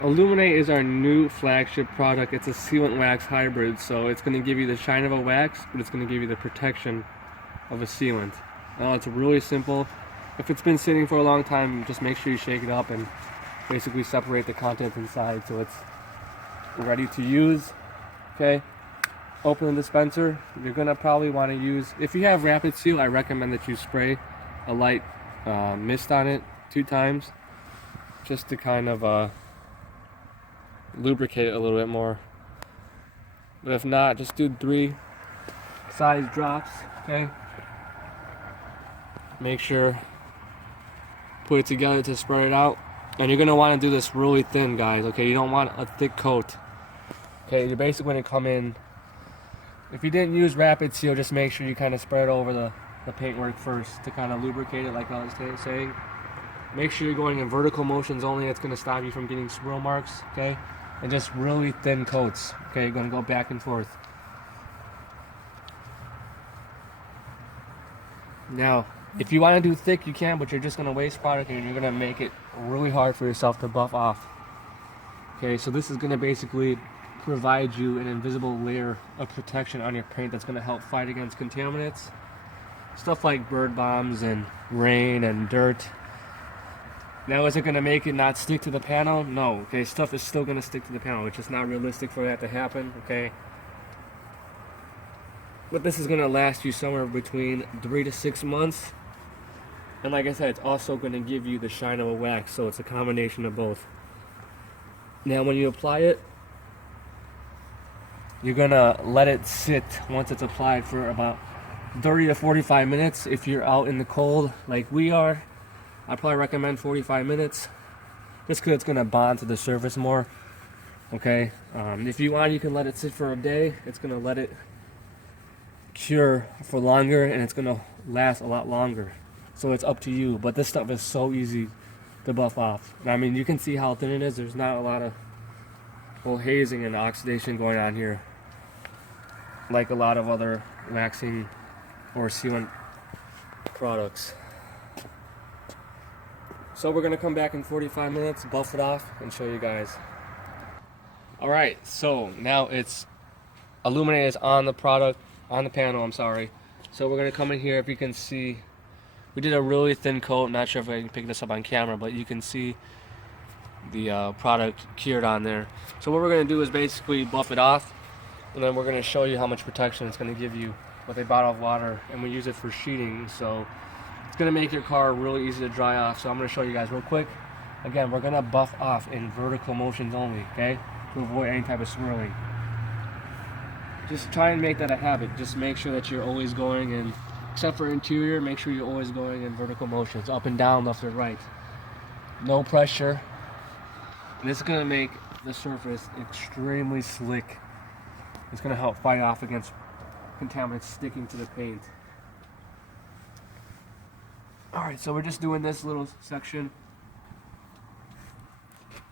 Illuminate is our new flagship product. It's a sealant wax hybrid, so it's going to give you the shine of a wax, but it's going to give you the protection of a sealant. Now, it's really simple. If it's been sitting for a long time, just make sure you shake it up and basically separate the contents inside so it's ready to use. Okay, open the dispenser. You're going to probably want to use, if you have rapid seal, I recommend that you spray a light mist on it 2 times just to kind of lubricate it a little bit more. But if not, just do 3 size drops. Okay, make sure, put it together to spread it out. And you're going to want to do this really thin, guys. Okay, you don't want a thick coat. Okay, you're basically going to come in, if you didn't use rapid seal, just make sure you kind of spread over the paintwork first to kind of lubricate it, like I was saying. Make sure you're going in vertical motions only. It's going to stop you from getting swirl marks. Okay, and just really thin coats. Okay, you're going to go back and forth. Now, if you want to do thick, you can, but you're just going to waste product and you're going to make it really hard for yourself to buff off. Okay, so this is going to basically provide you an invisible layer of protection on your paint that's going to help fight against contaminants. Stuff like bird bombs and rain and dirt. Now, is it going to make it not stick to the panel? No. Okay, stuff is still going to stick to the panel. It's just not realistic for that to happen. Okay. But this is going to last you somewhere between 3 to 6 months. And like I said, it's also going to give you the shine of a wax. So it's a combination of both. Now, when you apply it, you're going to let it sit once it's applied for about 30 to 45 minutes. If you're out in the cold like we are, I'd probably recommend 45 minutes, just because it's going to bond to the surface more. Okay, if you want, you can let it sit for a day. It's going to let it cure for longer, and it's going to last a lot longer. So it's up to you, but this stuff is so easy to buff off. And I mean, you can see how thin it is. There's not a lot of hazing and oxidation going on here, like a lot of other waxing or sealant products. So we're going to come back in 45 minutes, buff it off, and show you guys. Alright, so now it's Illuminate on the product, on the panel, I'm sorry. So we're going to come in here. If you can see, we did a really thin coat. Not sure if I can pick this up on camera, but you can see the product cured on there. So what we're going to do is basically buff it off, and then we're going to show you how much protection it's going to give you with a bottle of water, and we use it for sheeting. So it's going to make your car really easy to dry off. So I'm going to show you guys real quick. Again, we're going to buff off in vertical motions only, okay? To avoid any type of swirling. Just try and make that a habit. Just make sure that you're always going in, except for interior, make sure you're always going in vertical motions, up and down, left and right. No pressure. And this is going to make the surface extremely slick. It's going to help fight off against contaminants sticking to the paint. Alright, so we're just doing this little section.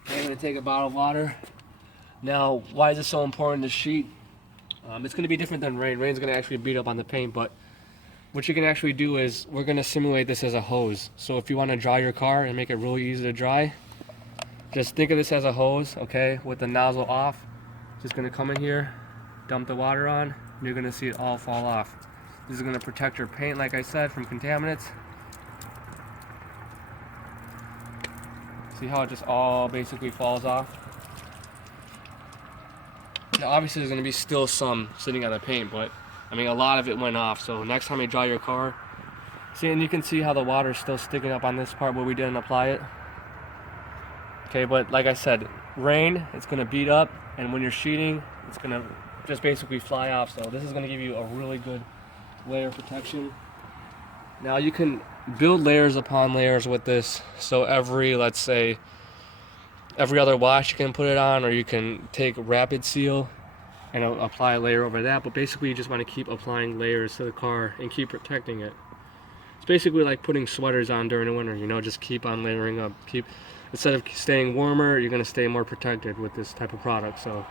I'm going to take a bottle of water. Now, why is it so important to sheet? It's going to be different than rain. Rain's going to actually beat up on the paint, but what you can actually do is we're going to simulate this as a hose. So if you want to dry your car and make it really easy to dry, just think of this as a hose, okay, with the nozzle off. Just going to come in here, dump the water on, and you're going to see it all fall off. This is going to protect your paint, like I said, from contaminants. See how it just all basically falls off? Now obviously there's going to be still some sitting on the paint, but I mean a lot of it went off. So next time you dry your car, see, and you can see how the water is still sticking up on this part where we didn't apply it. Okay, but like I said, rain, it's going to beat up, and when you're sheeting, it's going to just basically fly off. So this is going to give you a really good layer of protection. Now you can build layers upon layers with this. So let's say every other wash you can put it on, or you can take rapid seal and apply a layer over that. But basically you just want to keep applying layers to the car and keep protecting it. It's basically like putting sweaters on during the winter, you know, just keep on layering up. Instead of staying warmer, you're going to stay more protected with this type of product. So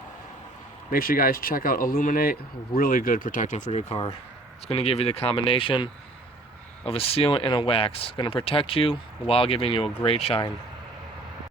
make sure you guys check out Illuminate. Really good protection for your car. It's going to give you the combination of a sealant and a wax. Going to protect you while giving you a great shine.